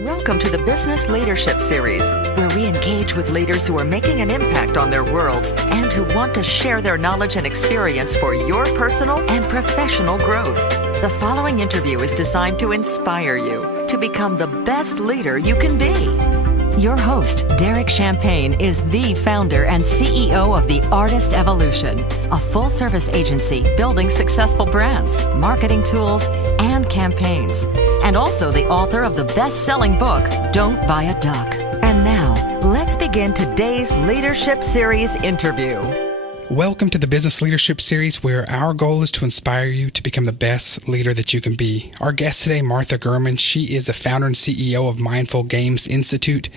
Welcome to the Business Leadership Series, where we engage with leaders who are making an impact on their worlds and who want to share their knowledge and experience for your personal and professional growth. The following interview is designed to inspire you to become the best leader you can be. Your host, Derek Champagne, is the founder and CEO of The Artist Evolution, a full-service agency building successful brands, marketing tools, and campaigns, and also the author of the best-selling book, Don't Buy a Duck. And now, let's begin today's Leadership Series interview. Welcome to the Business Leadership Series, where our goal is to inspire you to become the best leader that you can be. Our guest today, Martha Germann. She is the founder and CEO of Mindful Games Institute.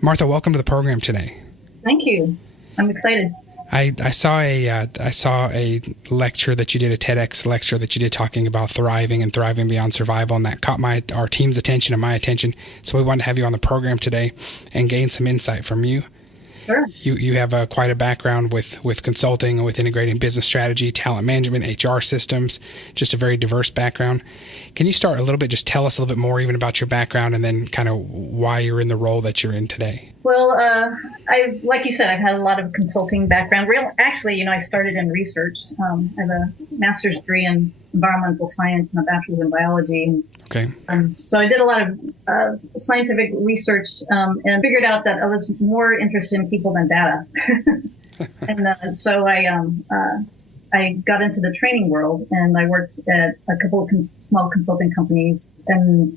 Martha, welcome to the program today. Thank you. I'm excited. I saw a lecture that you did, a TEDx lecture that you did talking about thriving and thriving beyond survival, and that caught our team's attention and my attention. So we wanted to have you on the program today and gain some insight from you. Sure. You have quite a background with consulting and with integrating business strategy, talent management, HR systems, just a very diverse background. Can you start a little bit, just tell us a little bit more even about your background and then kind of why you're in the role that you're in today? Well, like you said, I've had a lot of consulting background. Actually, I started in research. I have a master's degree in environmental science and a bachelor's in biology. Okay. So I did a lot of scientific research and figured out that I was more interested in people than data. And so I got into the training world, and I worked at a couple of small consulting companies, and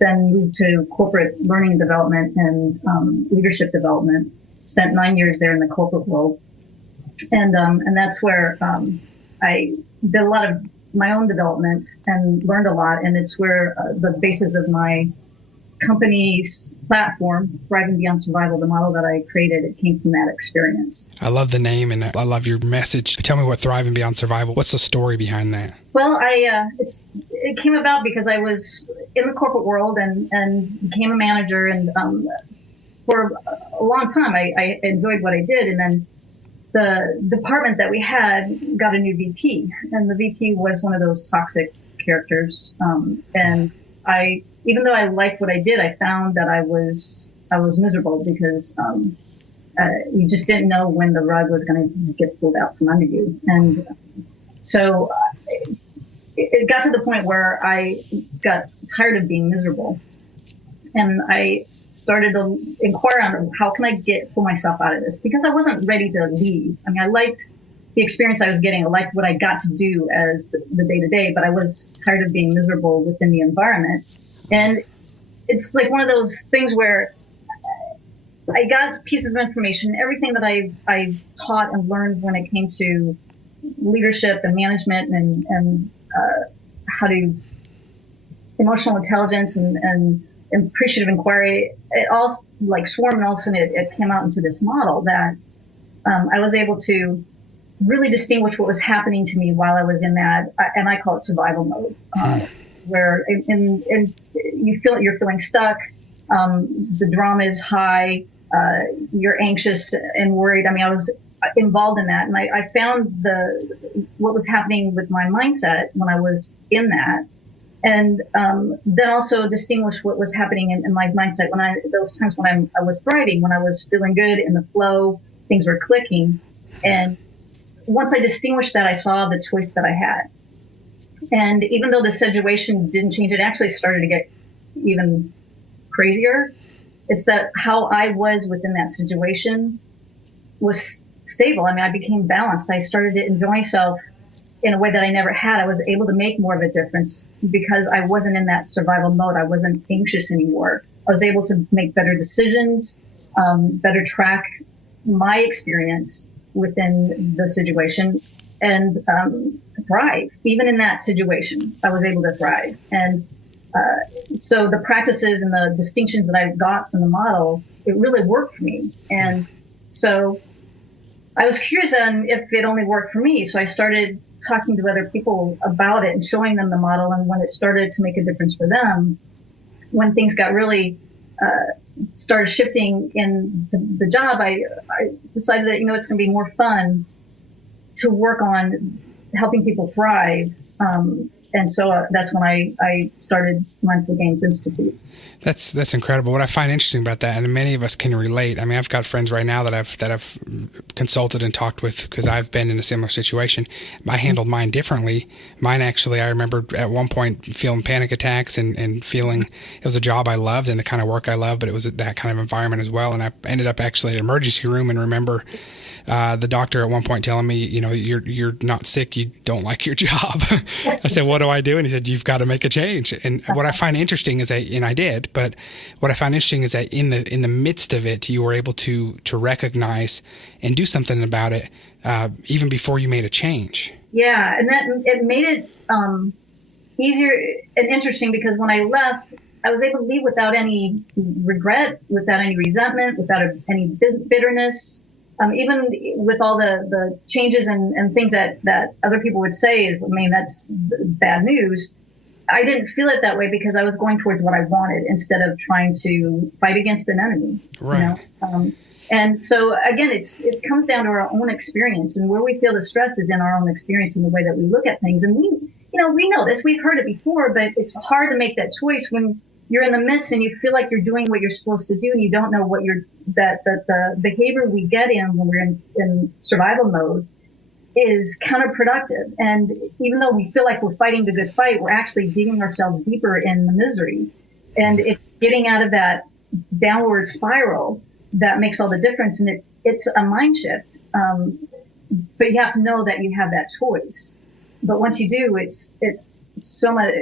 then moved to corporate learning development and leadership development. Spent 9 years there in the corporate world, and that's where I did a lot of my own development and learned a lot, and it's where the basis of my company's platform, Thriving Beyond Survival, the model that I created, it came from that experience. I love the name and I love your message. Tell me what Thriving Beyond Survival, what's the story behind that? Well, it came about because I was in the corporate world and became a manager, and for a long time I enjoyed what I did, and then the department that we had got a new VP, and the VP was one of those toxic characters, and even though I liked what I did, I found that I was miserable because you just didn't know when the rug was going to get pulled out from under you. And so it got to the point where I got tired of being miserable. And I started to inquire on how can I pull myself out of this, because I wasn't ready to leave. I mean, I liked the experience I was getting. I liked what I got to do as the day-to-day, but I was tired of being miserable within the environment. And it's like one of those things where I got pieces of information, everything that I taught and learned when it came to leadership and management and how to emotional intelligence and appreciative inquiry. It all like swarmed, and all of a sudden it came out into this model that I was able to really distinguish what was happening to me while I was in that, and I call it survival mode. Where you're feeling stuck, the drama is high, you're anxious and worried. I mean, I was involved in that, and I found what was happening with my mindset when I was in that, and then also distinguish what was happening in my mindset those times when I was thriving, when I was feeling good in the flow, things were clicking, and once I distinguished that, I saw the choice that I had. And even though the situation didn't change, it actually started to get even crazier. It's that how I was within that situation was stable. I mean, I became balanced. I started to enjoy myself in a way that I never had. I was able to make more of a difference because I wasn't in that survival mode. I wasn't anxious anymore. I was able to make better decisions, better track my experience within the situation, and thrive. Even in that situation, I was able to thrive. And so the practices and the distinctions that I got from the model, it really worked for me. And so I was curious on if it only worked for me. So I started talking to other people about it and showing them the model. And when it started to make a difference for them, when things got really started shifting in the job, I decided that, it's going to be more fun to work on helping people thrive. And so that's when I started, Mindful Games Institute. That's incredible. What I find interesting about that, and many of us can relate. I mean, I've got friends right now that I've consulted and talked with because I've been in a similar situation. I handled mine differently. Mine actually, I remember at one point feeling panic attacks and feeling it was a job I loved and the kind of work I loved, but it was that kind of environment as well. And I ended up actually at an emergency room and remember the doctor at one point telling me, you're not sick, you don't like your job. I said, what do I do? And he said, you've got to make a change. And what I find interesting is that, and I did, but what I find interesting is that in the midst of it, you were able to recognize and do something about it, even before you made a change. Yeah. And that it made it easier and interesting because when I left, I was able to leave without any regret, without any resentment, without any bitterness. Even with all the changes and things that other people would say that's bad news. I didn't feel it that way because I was going towards what I wanted instead of trying to fight against an enemy. Right. And so again, it comes down to our own experience, and where we feel the stress is in our own experience and the way that we look at things. And we know this, we've heard it before, but it's hard to make that choice when you're in the midst and you feel like you're doing what you're supposed to do and you don't know what that the behavior we get in when we're in survival mode is counterproductive. And even though we feel like we're fighting the good fight, we're actually digging ourselves deeper in the misery. And it's getting out of that downward spiral that makes all the difference. And it's a mind shift. But you have to know that you have that choice. But once you do, it's so much,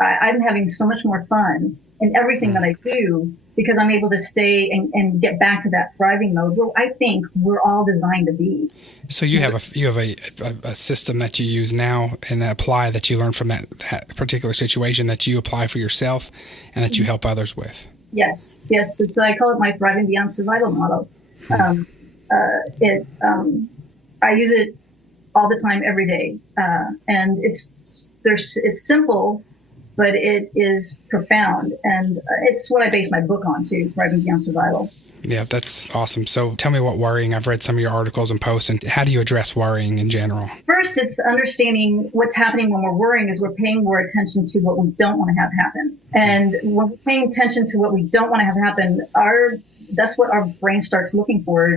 I'm having so much more fun in everything that I do because I'm able to stay and get back to that thriving mode where I think we're all designed to be. So you have a system that you use now and apply that you learn from that particular situation that you apply for yourself and that you help others with. Yes. I call it my Thriving Beyond Survival model. I use it all the time, every day, and it's simple, but it is profound, and it's what I base my book on too, Thriving Beyond Survival. Yeah, that's awesome. So tell me what worrying. I've read some of your articles and posts, and how do you address worrying in general? First, it's understanding what's happening when we're worrying is we're paying more attention to what we don't want to have happen. And when we're paying attention to what we don't want to have happen, that's what our brain starts looking for.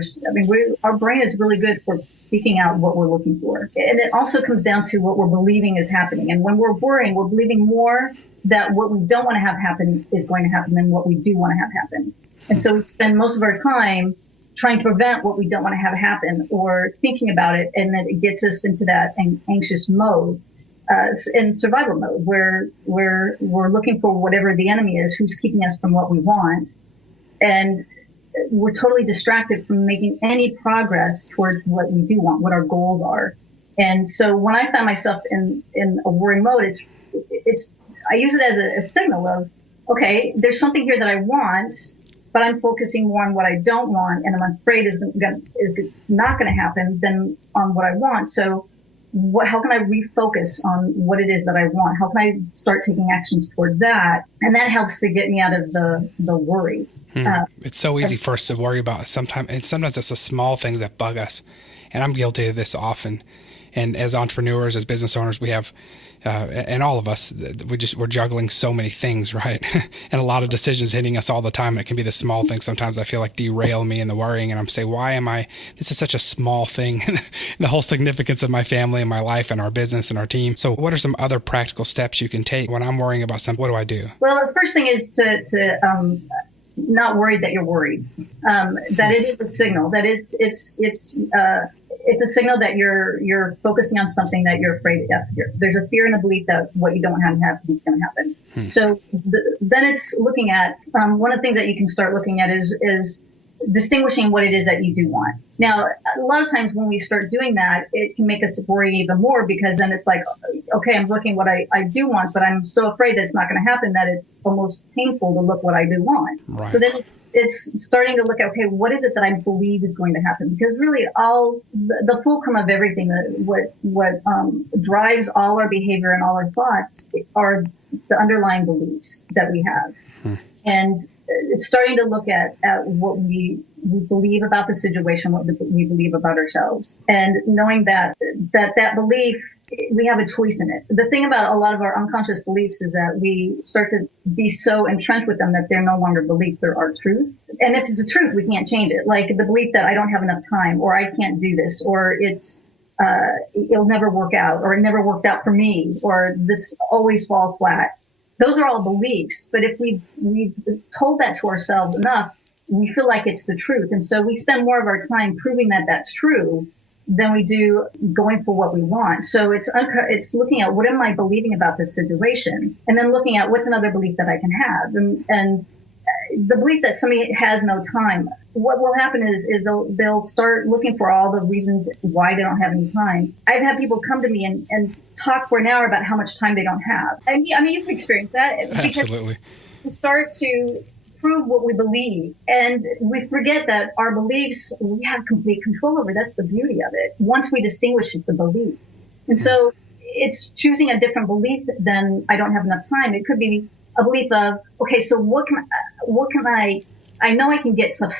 Our brain is really good for seeking out what we're looking for. And it also comes down to what we're believing is happening. And when we're worrying, we're believing more that what we don't want to have happen is going to happen than what we do want to have happen. And so we spend most of our time trying to prevent what we don't want to have happen or thinking about it. And then it gets us into that anxious mode, in survival mode, where we're looking for whatever the enemy is, who's keeping us from what we want. And we're totally distracted from making any progress towards what we do want, what our goals are. And so when I find myself in a worry mode, I use it as a signal of, okay, there's something here that I want, but I'm focusing more on what I don't want, and I'm afraid is not going to happen than on what I want. So how can I refocus on what it is that I want? How can I start taking actions towards that? And that helps to get me out of the worry. It's so easy for us to worry about sometimes it's the small things that bug us. And I'm guilty of this often. And as entrepreneurs, as business owners, we have, and all of us, we're juggling so many things, right? And a lot of decisions hitting us all the time. And it can be the small things sometimes I feel like derail me in the worrying. And I'm saying, this is such a small thing, the whole significance of my family and my life and our business and our team. So what are some other practical steps you can take when I'm worrying about something? What do I do? Well, the first thing is to not worried that you're worried, that it is a signal, that it's a signal that you're focusing on something that you're afraid of. There's a fear and a belief that what you don't have to happen is going to happen. So then it's looking at, one of the things that you can start looking at is distinguishing what it is that you do want. Now, a lot of times when we start doing that, it can make us worry even more because then it's like, okay, I'm looking what I do want, but I'm so afraid that it's not going to happen that it's almost painful to look what I do want. Right. So then it's starting to look at, okay, what is it that I believe is going to happen? Because really the fulcrum of everything, what drives all our behavior and all our thoughts are the underlying beliefs that we have. And it's starting to look at what we believe about the situation, what we believe about ourselves, and knowing that belief we have a choice in it. The thing about a lot of our unconscious beliefs is that we start to be so entrenched with them that they're no longer beliefs, they're our truth. And if it's a truth, we can't change it. Like the belief that I don't have enough time, or I can't do this, or it'll never work out, or it never works out for me, or this always falls flat. Those are all beliefs. But if we've told that to ourselves enough, we feel like it's the truth. And so we spend more of our time proving that that's true than we do going for what we want. So it's looking at what am I believing about this situation, and then looking at what's another belief that I can have. And the belief that somebody has no time, what will happen is they'll start looking for all the reasons why they don't have any time. I've had people come to me and talk for an hour about how much time they don't have. And I mean, you've experienced that. Absolutely. We start to prove what we believe, and we forget that our beliefs we have complete control over. That's the beauty of it. Once we distinguish, it's a belief. And so it's choosing a different belief than I don't have enough time. It could be a belief of, okay, so what can I know I can get stuff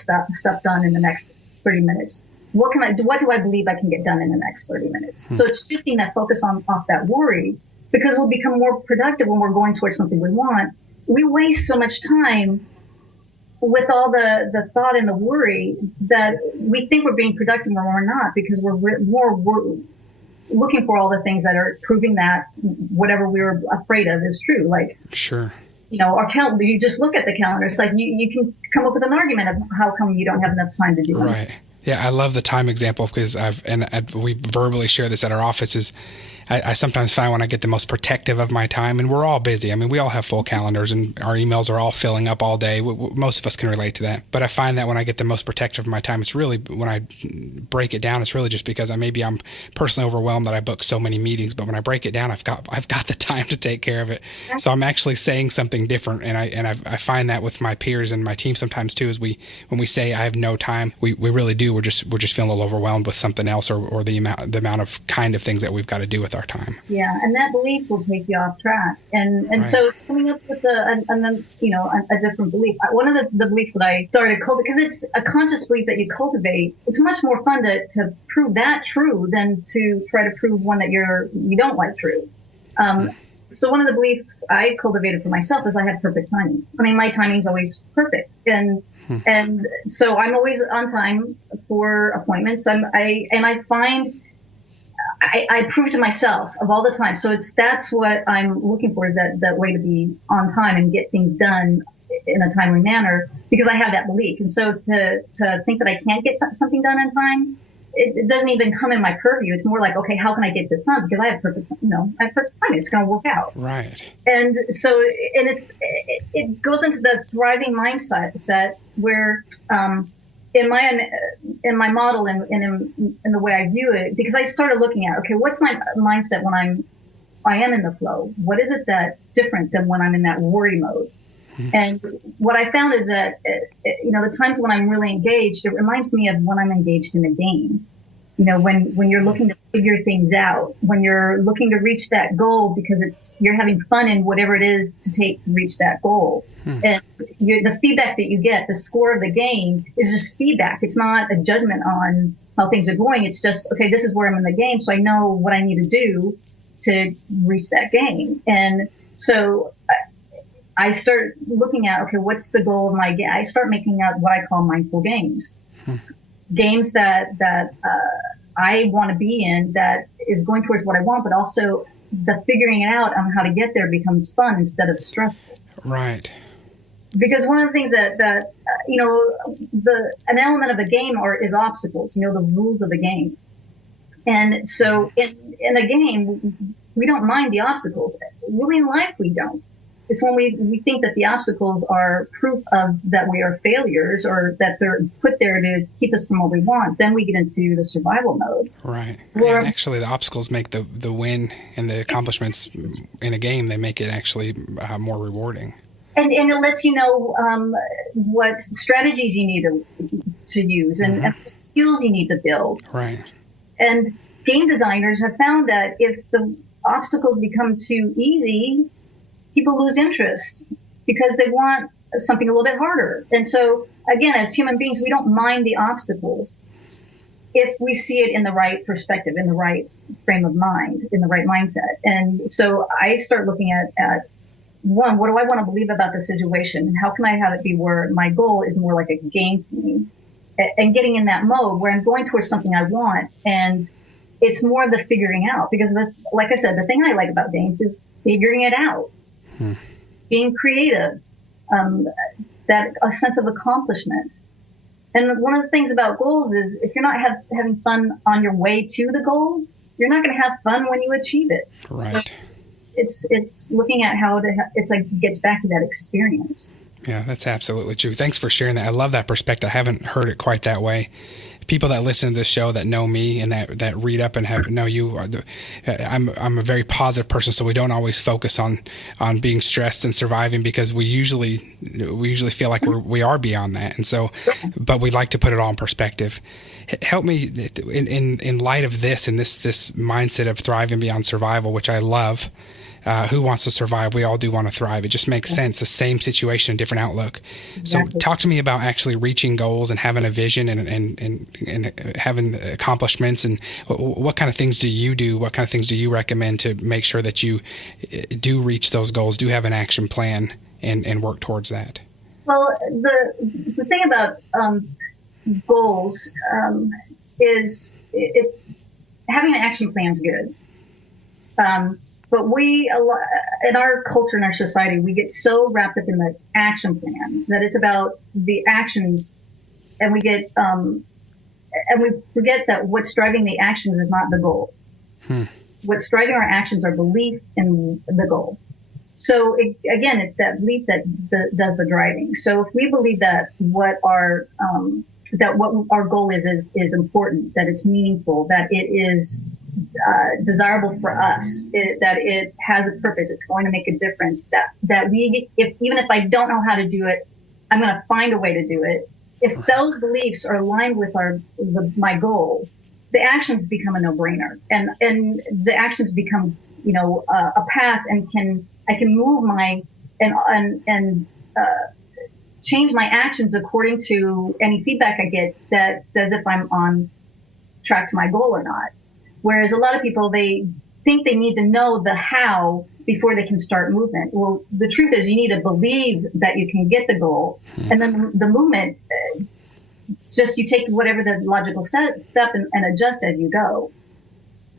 done in the next 30 minutes. What do I believe I can get done in the next 30 minutes? So it's shifting that focus off that worry, because we'll become more productive when we're going towards something we want. We waste so much time with all the thought and the worry that we think we're being productive when we're not, because we're looking for all the things that are proving that whatever we were afraid of is true. Like, sure, our calendar, you just look at the calendar. It's like you can come up with an argument of how come you don't have enough time to do it. Right. Yeah, I love the time example, because we verbally share this at our offices. I sometimes find when I get the most protective of my time, and we're all busy. I mean, we all have full calendars, and our emails are all filling up all day. Most of us can relate to that. But I find that when I get the most protective of my time, it's really, when I break it down, it's really just because I'm personally overwhelmed that I book so many meetings. But when I break it down, I've got the time to take care of it. So I'm actually saying something different, and I find that with my peers and my team sometimes too. Is when we say I have no time, we really do. We're just feeling a little overwhelmed with something else, or the amount of kind of things that we've got to do with our time. Yeah, and that belief will take you off track. And right. So it's coming up with a different belief. One of the beliefs that I started cultivating, because it's a conscious belief that you cultivate, it's much more fun to prove that true than to try to prove one that you don't like true. So one of the beliefs I cultivated for myself is I have perfect timing. I mean, my timing's always perfect. And so I'm always on time for appointments. I find I prove to myself of all the time. So that's what I'm looking for, that way to be on time and get things done in a timely manner, because I have that belief. And so to think that I can't get something done in time, it doesn't even come in my purview. It's more like, okay, how can I get this done? Because I have perfect timing. It's going to work out. Right. And so, it goes into the thriving mindset where, in my model and in the way I view it, because I started looking at, okay, what's my mindset when I am in the flow? What is it that's different than when I'm in that worry mode? And what I found is that, the times when I'm really engaged, it reminds me of when I'm engaged in a game. When you're looking to figure things out, when you're looking to reach that goal because you're having fun in whatever it is to reach that goal. And the feedback that you get, the score of the game is just feedback. It's not a judgment on how things are going. It's just, okay, this is where I'm in the game, so I know what I need to do to reach that game. And so I start looking at, okay, what's the goal of my game? I start making out what I call mindful games. Games that I want to be in, that is going towards what I want, but also the figuring it out on how to get there becomes fun instead of stressful. Right. Because one of the things that an element of a game is obstacles, the rules of the game. And so in a game, we don't mind the obstacles. Really in life, we don't. It's when we think that the obstacles are proof of that we are failures, or that they're put there to keep us from what we want. Then we get into the survival mode. Right. And actually, the obstacles make the win and the accomplishments in a game, they make it actually more rewarding. And it lets you know what strategies you need to use and what skills you need to build. Right. And game designers have found that if the obstacles become too easy, people lose interest because they want something a little bit harder. And so, again, as human beings, we don't mind the obstacles. if we see it in the right perspective, in the right frame of mind, in the right mindset. And so I start looking at one, what do I want to believe about the situation? And how can I have it be where my goal is more like a game for me? And getting in that mode where I'm going towards something I want. And it's more the figuring out, because like I said, the thing I like about games is figuring it out, being creative, that a sense of accomplishment. And one of the things about goals is if you're not having fun on your way to the goal, you're not going to have fun when you achieve it. Right. So it's looking at how it's like it gets back to that experience. Yeah, that's absolutely true. Thanks for sharing that. I love that perspective. I haven't heard it quite that way. People that listen to this show that know me and that read up and know you, I'm a very positive person, so we don't always focus on being stressed and surviving, because we usually feel like we are beyond that, and so, but we like to put it all in perspective. Help me in light of this and this mindset of thriving beyond survival, which I love. Who wants to survive? We all do want to thrive. It just makes sense. The same situation, different outlook. Exactly. So talk to me about actually reaching goals and having a vision and having accomplishments, and what kind of things do you do? What kind of things do you recommend to make sure that you do reach those goals, do have an action plan, and work towards that? Well, the thing about goals is having an action plan is good. But in our culture, in our society, we get so wrapped up in the action plan that it's about the actions, and we forget that what's driving the actions is not the goal. What's driving our actions are belief in the goal. So again, it's that belief that does the driving. So if we believe that what our goal is important, that it's meaningful, that it is desirable for us, that it has a purpose, it's going to make a difference, that even if I don't know how to do it, I'm going to find a way to do it. If those beliefs are aligned with my goal, the actions become a no-brainer, and the actions become, a path, and I can move and change my actions according to any feedback I get that says if I'm on track to my goal or not. Whereas a lot of people, they think they need to know the how before they can start movement. Well, the truth is you need to believe that you can get the goal. And then the movement, just you take whatever the logical step and adjust as you go.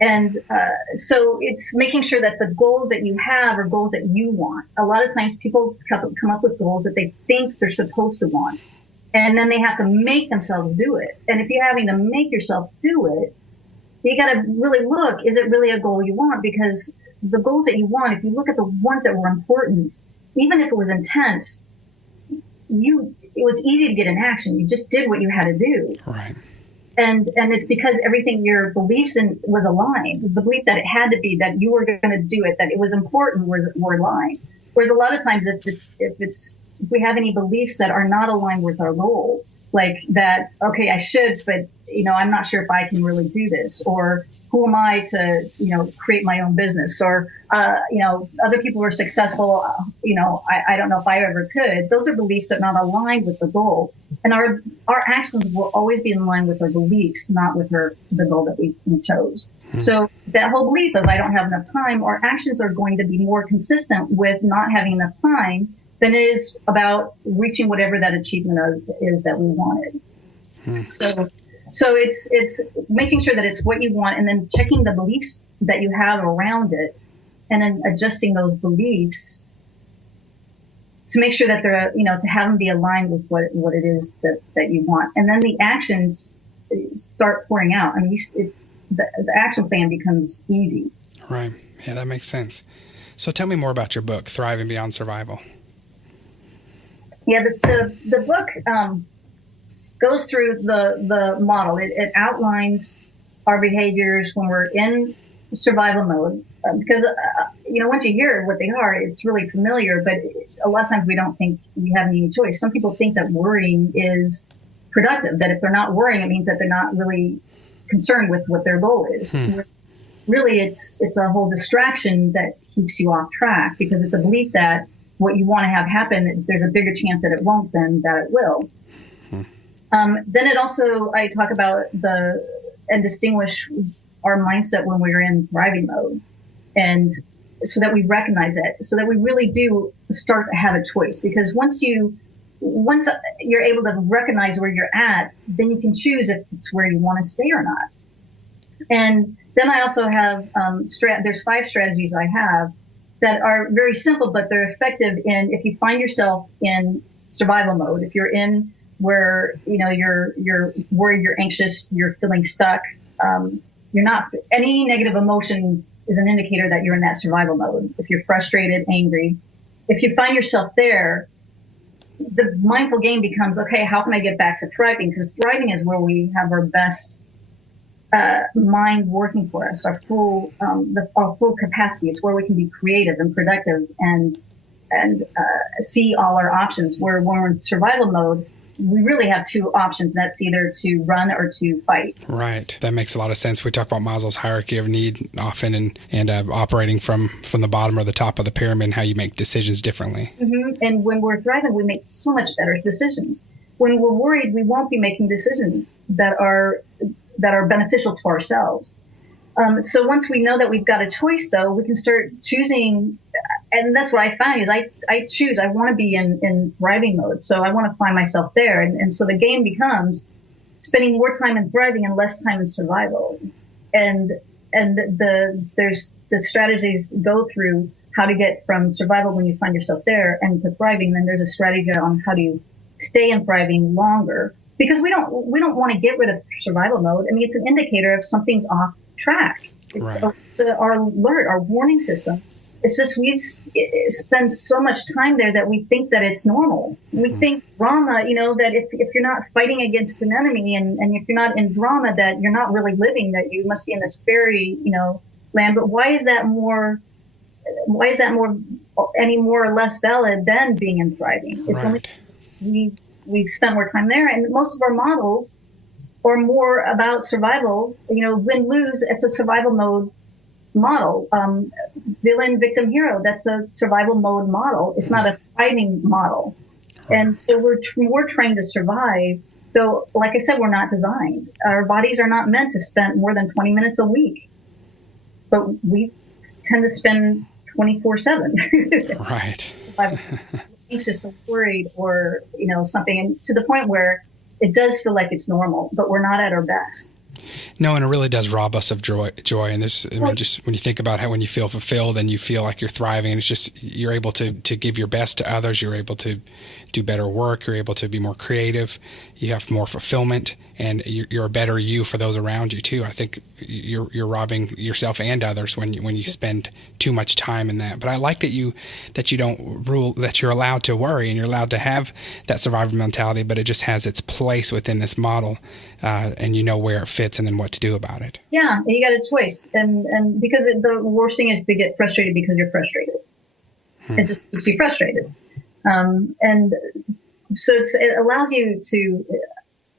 And so it's making sure that the goals that you have are goals that you want. A lot of times people come up with goals that they think they're supposed to want. And then they have to make themselves do it. And if you're having to make yourself do it, you got to really look, is it really a goal you want? Because the goals that you want, if you look at the ones that were important, even if it was intense, it was easy to get in action. You just did what you had to do. Right. And it's because everything your beliefs in was aligned. The belief that it had to be, that you were going to do it, that it was important were aligned. Whereas a lot of times if we have any beliefs that are not aligned with our goal, like that, okay, I should, but I'm not sure if I can really do this, or who am I to, create my own business, or, other people are successful, I don't know if I ever could. Those are beliefs that are not aligned with the goal. And our actions will always be in line with our beliefs, not with the goal that we chose. So that whole belief of I don't have enough time, our actions are going to be more consistent with not having enough time than it is about reaching whatever that achievement is that we wanted. So it's making sure that it's what you want, and then checking the beliefs that you have around it, and then adjusting those beliefs to make sure that they're, to have them be aligned with what it is that you want. And then the actions start pouring out. I mean, the action plan becomes easy. Right. Yeah, that makes sense. So tell me more about your book, Thriving Beyond Survival. Yeah, the book goes through the model. It outlines our behaviors when we're in survival mode, because once you hear what they are, it's really familiar. But a lot of times we don't think we have any choice. Some people think that worrying is productive. That if they're not worrying, it means that they're not really concerned with what their goal is. Really, it's a whole distraction that keeps you off track, because it's a belief that what you want to have happen, there's a bigger chance that it won't than that it will. Then it also, I talk about the and distinguish our mindset when we're in thriving mode. And so that we recognize it, so that we really do start to have a choice. Because once you're able to recognize where you're at, then you can choose if it's where you want to stay or not. And then I also have, there's 5 strategies I have that are very simple, but they're effective in, if you find yourself in survival mode, if you're in where, you're worried, you're anxious, you're feeling stuck, any negative emotion is an indicator that you're in that survival mode. If you're frustrated, angry, if you find yourself there, the mindful game becomes, okay, how can I get back to thriving? Because thriving is where we have our best mind working for us, our full capacity. It's where we can be creative and productive and see all our options. Where when we're in survival mode, we really have 2 options, and that's either to run or to fight. Right. That makes a lot of sense. We talk about Maslow's hierarchy of need often, and operating from the bottom or the top of the pyramid, and how you make decisions differently. Mm-hmm. And when we're thriving, we make so much better decisions. When we're worried, we won't be making decisions that are beneficial to ourselves. So once we know that we've got a choice, though, we can start choosing. And that's what I find is I choose. I want to be in thriving mode. So I want to find myself there. And so the game becomes spending more time in thriving and less time in survival. And there's the strategies go through how to get from survival when you find yourself there and to thriving. Then there's a strategy on how to stay in thriving longer, because we don't want to get rid of survival mode. I mean, it's an indicator of something's off track. It's our alert, our warning system. It's just we've spent so much time there that we think that it's normal. We think drama, that if you're not fighting against an enemy and if you're not in drama, that you're not really living, that you must be in this fairy, land. But why is that any more or less valid than being in thriving? It's only we've spent more time there, and most of our models are more about survival. Win-lose, it's a survival mode model. Villain, victim, hero, that's a survival mode model. It's not a fighting model. And so we're trained to survive, though, like I said, we're not designed. Our bodies are not meant to spend more than 20 minutes a week, but we tend to spend 24/7. Right. If I'm anxious or worried or, something, and to the point where it does feel like it's normal, but we're not at our best. No, and it really does rob us of joy. And just when you think about how when you feel fulfilled and you feel like you're thriving, and it's just you're able to give your best to others, you're able to do better work, you're able to be more creative, you have more fulfillment, and you're a better you for those around you too. I think you're robbing yourself and others when you spend too much time in that. But I like that you don't rule, that you're allowed to worry and you're allowed to have that survivor mentality, but it just has its place within this model, and you know where it fits and then what to do about it. Yeah, and you got a choice, and because the worst thing is to get frustrated because you're frustrated. It just keeps you frustrated, and so it allows you to.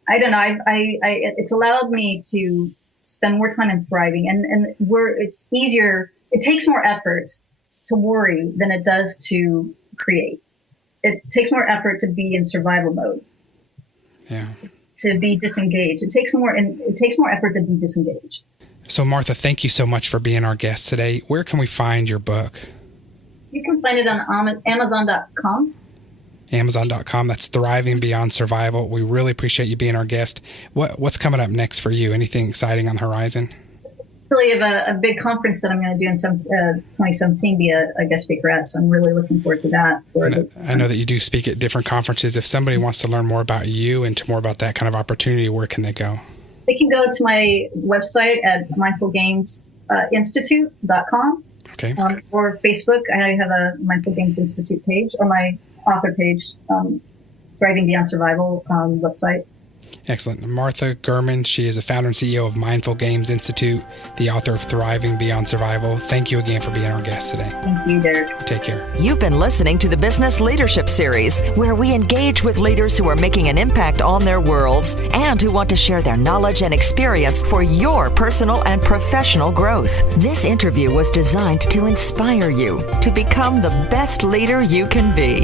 I don't know. It's allowed me to spend more time in thriving, and it's easier. It takes more effort to worry than it does to create. It takes more effort to be in survival mode. Yeah. To be disengaged. It takes more effort to be disengaged. So Martha, thank you so much for being our guest today. Where can we find your book? You can find it on Amazon.com. Amazon.com. That's Thriving Beyond Survival. We really appreciate you being our guest. What's coming up next for you? Anything exciting on the horizon? Really have a big conference that I'm going to do in 2017, be a guest speaker at, so I'm really looking forward to that. I know that you do speak at different conferences. If somebody wants to learn more about you and more about that kind of opportunity, where can they go? They can go to my website at mindfulgamesinstitute.com. Okay. Or Facebook. I have a Mindful Games Institute page, or my author page, Thriving Beyond Survival website. Excellent. Martha Germann, she is a founder and CEO of Mindful Games Institute, the author of Thriving Beyond Survival. Thank you again for being our guest today. Thank you, Derek. Take care. You've been listening to the Business Leadership Series, where we engage with leaders who are making an impact on their worlds and who want to share their knowledge and experience for your personal and professional growth. This interview was designed to inspire you to become the best leader you can be.